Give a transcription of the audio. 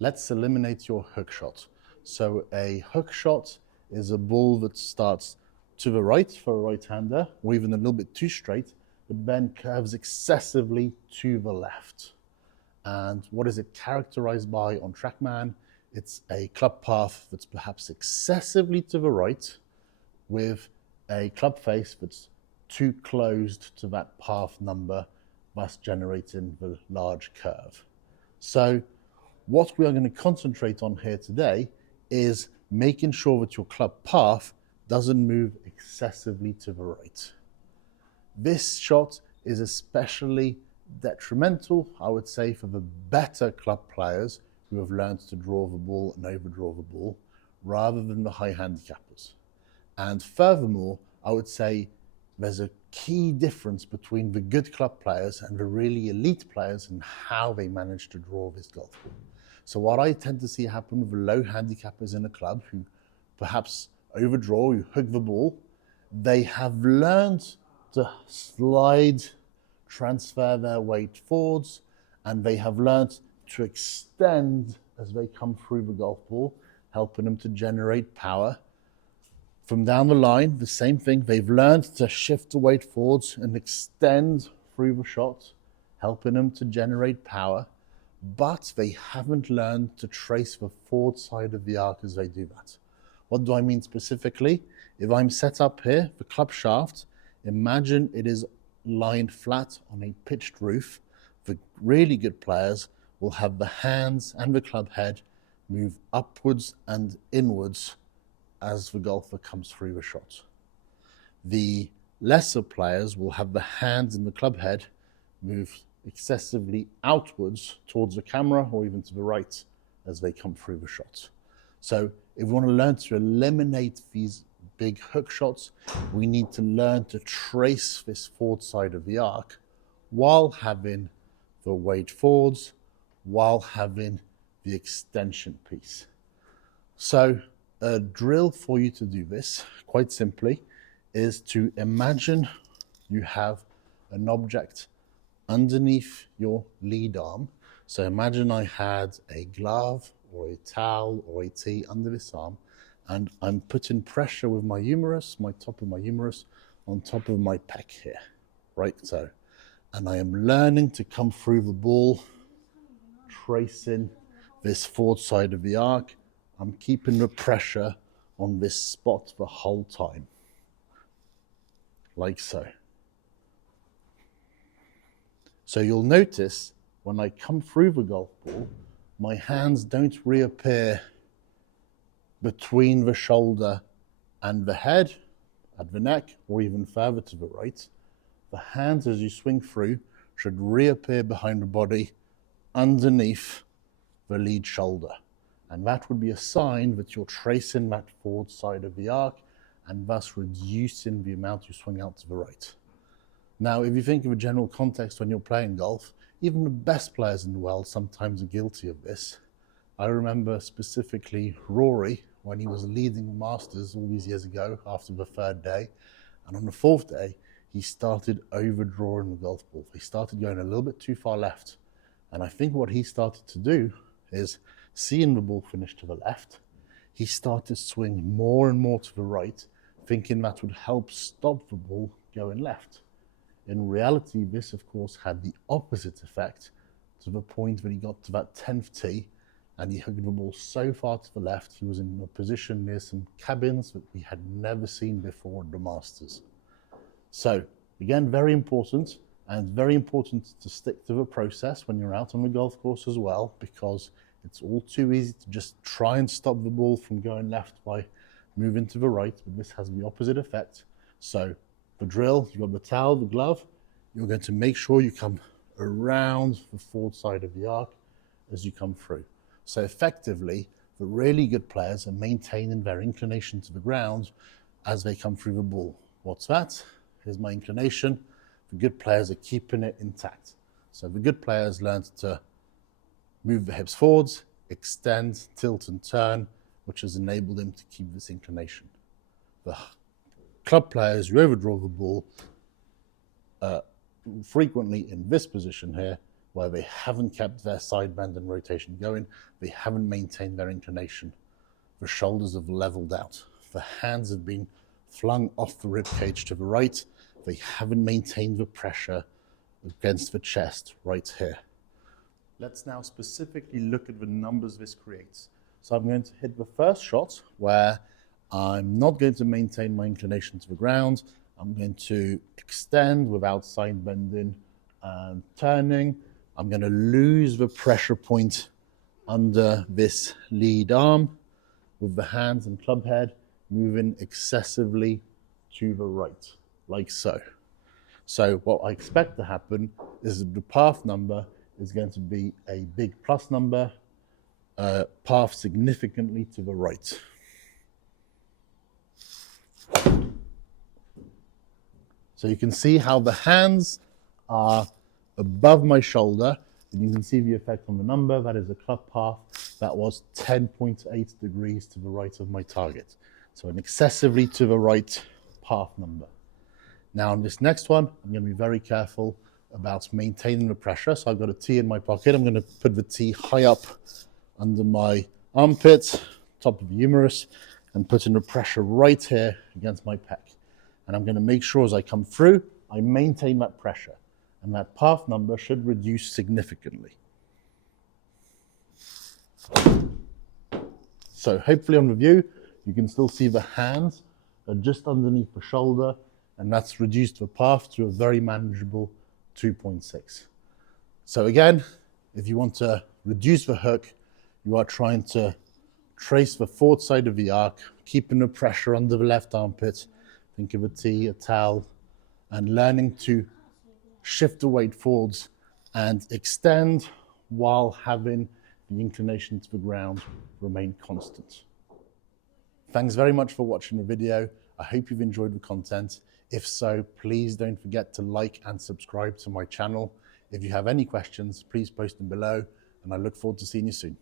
let's eliminate your hook shot. So a hook shot is a ball that starts to the right for a right-hander, or even a little bit too straight, but then curves excessively to the left. And what is it characterized by on TrackMan? It's a club path that's perhaps excessively to the right with a club face that's too closed to that path number, thus generating the large curve. So what we are going to concentrate on here today is making sure that your club path doesn't move excessively to the right. This shot is especially detrimental, I would say, for the better club players who have learned to draw the ball and overdraw the ball, rather than the high handicappers. And furthermore, I would say there's a key difference between the good club players and the really elite players and how they manage to draw this golf ball. So what I tend to see happen with the low handicappers in a club who perhaps overdraw, who hook the ball, they have learned to slide, transfer their weight forwards, and they have learned to extend as they come through the golf ball, helping them to generate power. From down the line, the same thing, they've learned to shift the weight forwards and extend through the shot, helping them to generate power, but they haven't learned to trace the forward side of the arc as they do that. What do I mean specifically? If I'm set up here, the club shaft, imagine it is lined flat on a pitched roof. The really good players will have the hands and the club head move upwards and inwards as the golfer comes through the shot. The lesser players will have the hands and the club head move excessively outwards towards the camera or even to the right as they come through the shot. So if we want to learn to eliminate these big hook shots, we need to learn to trace this forward side of the arc while having the weight forwards, while having the extension piece. So a drill for you to do this, quite simply, is to imagine you have an object underneath your lead arm. So imagine I had a glove or a towel or a tee under this arm, and I'm putting pressure with my humerus, my top of my humerus, on top of my pec here, right? So, and I am learning to come through the ball, tracing this forward side of the arc. I'm keeping the pressure on this spot the whole time, like so. So you'll notice when I come through the golf ball, my hands don't reappear between the shoulder and the head, at the neck, or even further to the right. The hands, as you swing through, should reappear behind the body underneath the lead shoulder. And that would be a sign that you're tracing that forward side of the arc and thus reducing the amount you swing out to the right. Now, if you think of a general context when you're playing golf, even the best players in the world sometimes are guilty of this. I remember specifically Rory when he was leading the Masters all these years ago after the third day. And on the fourth day, he started overdrawing the golf ball. He started going a little bit too far left. And I think what he started to do is, seeing the ball finish to the left, he started swinging more and more to the right, thinking that would help stop the ball going left. In reality, this, of course, had the opposite effect to the point that he got to that 10th tee and he hooked the ball so far to the left, he was in a position near some cabins that we had never seen before at the Masters. So, again, very important, and very important to stick to the process when you're out on the golf course as well, because it's all too easy to just try and stop the ball from going left by moving to the right, but this has the opposite effect. So the drill, you've got the towel, the glove, you're going to make sure you come around the forward side of the arc as you come through. So effectively, the really good players are maintaining their inclination to the ground as they come through the ball. What's that? Here's my inclination. The good players are keeping it intact. So the good players learned to move the hips forwards, extend, tilt and turn, which has enabled them to keep this inclination. The club players who overdraw the ball frequently in this position here where they haven't kept their side bend and rotation going, they haven't maintained their inclination. The shoulders have leveled out. The hands have been flung off the rib cage to the right. They haven't maintained the pressure against the chest right here. Let's now specifically look at the numbers this creates. So I'm going to hit the first shot where I'm not going to maintain my inclination to the ground. I'm going to extend without side bending and turning. I'm going to lose the pressure point under this lead arm with the hands and club head moving excessively to the right, like so. So what I expect to happen is that the path number is going to be a big plus number, path significantly to the right. So you can see how the hands are above my shoulder, and you can see the effect on the number. That is a club path that was 10.8 degrees to the right of my target. So an excessively to the right path number. Now on this next one, I'm going to be very careful about maintaining the pressure. So I've got a T in my pocket. I'm going to put the T high up under my armpit, top of the humerus, and putting the pressure right here against my pec. And I'm going to make sure as I come through, I maintain that pressure. And that path number should reduce significantly. So hopefully on the view, you can still see the hands are just underneath the shoulder, and that's reduced the path to a very manageable 2.6. So again, if you want to reduce the hook, you are trying to trace the forward side of the arc, keeping the pressure under the left armpit. Think of a T, a towel, and learning to shift the weight forwards and extend while having the inclination to the ground remain constant. Thanks very much for watching the video. I hope you've enjoyed the content. If so, please don't forget to like and subscribe to my channel. If you have any questions, please post them below, and I look forward to seeing you soon.